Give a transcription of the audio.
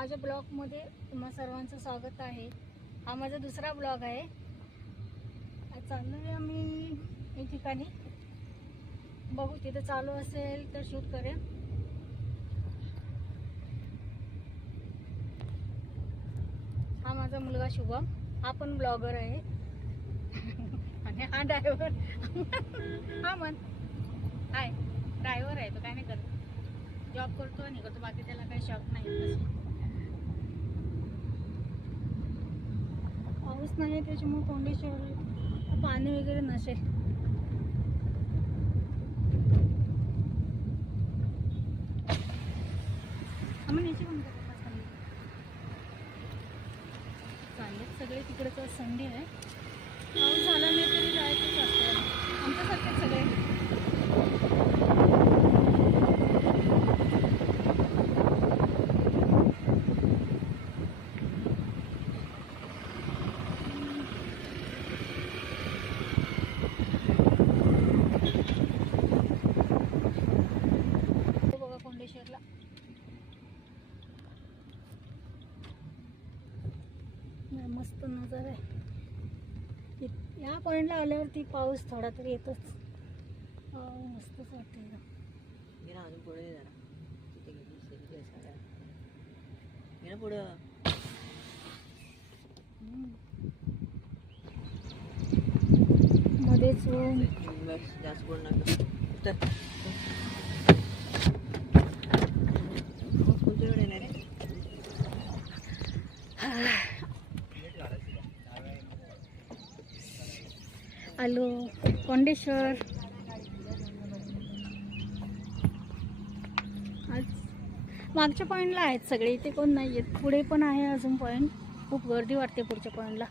माझ्या ब्लॉगमध्ये तुम्हा सर्वांचं स्वागत आहे। हा माझा दुसरा ब्लॉग आहे। आज चाललो आहे आम्ही एक ठिकाणी, बघू तिथे चालू असेल तर शूट करेन। हा माझा मुलगा शुभम, हा पण ब्लॉगर आहे आणि हा ड्रायव्हर हा मन हाय ड्रायव्हर आहे। तो काय नाही करत, जॉब करतो आणि करतो, बाकी त्याला काही शॉक नाही। पाऊस नाही त्याच्यामुळे कोंडेश्वर पाणी वगैरे नसेल। आम्ही याची पण चालले सगळे तिकडेच, संडे आहे, पाऊस झाला नाही तरी जायचंच असतं आमच्यासारखेच सगळे। कोंडेश्वरला मस्त नजारा आहे। या पॉइंटला आल्यावरती पाऊस थोडा तरी येतोच। मस्तच वाटते। अजून पुढे जरा तिथे पुढं मध्येच जास्त पुढं नका आलो कोंडेश्वर। आज मागच्या पॉइंटला आहेत सगळे, इथे कोण नाही आहेत। पुढे पण आहे अजून पॉइंट, खूप गर्दी वाटते पुढच्या पॉइंटला।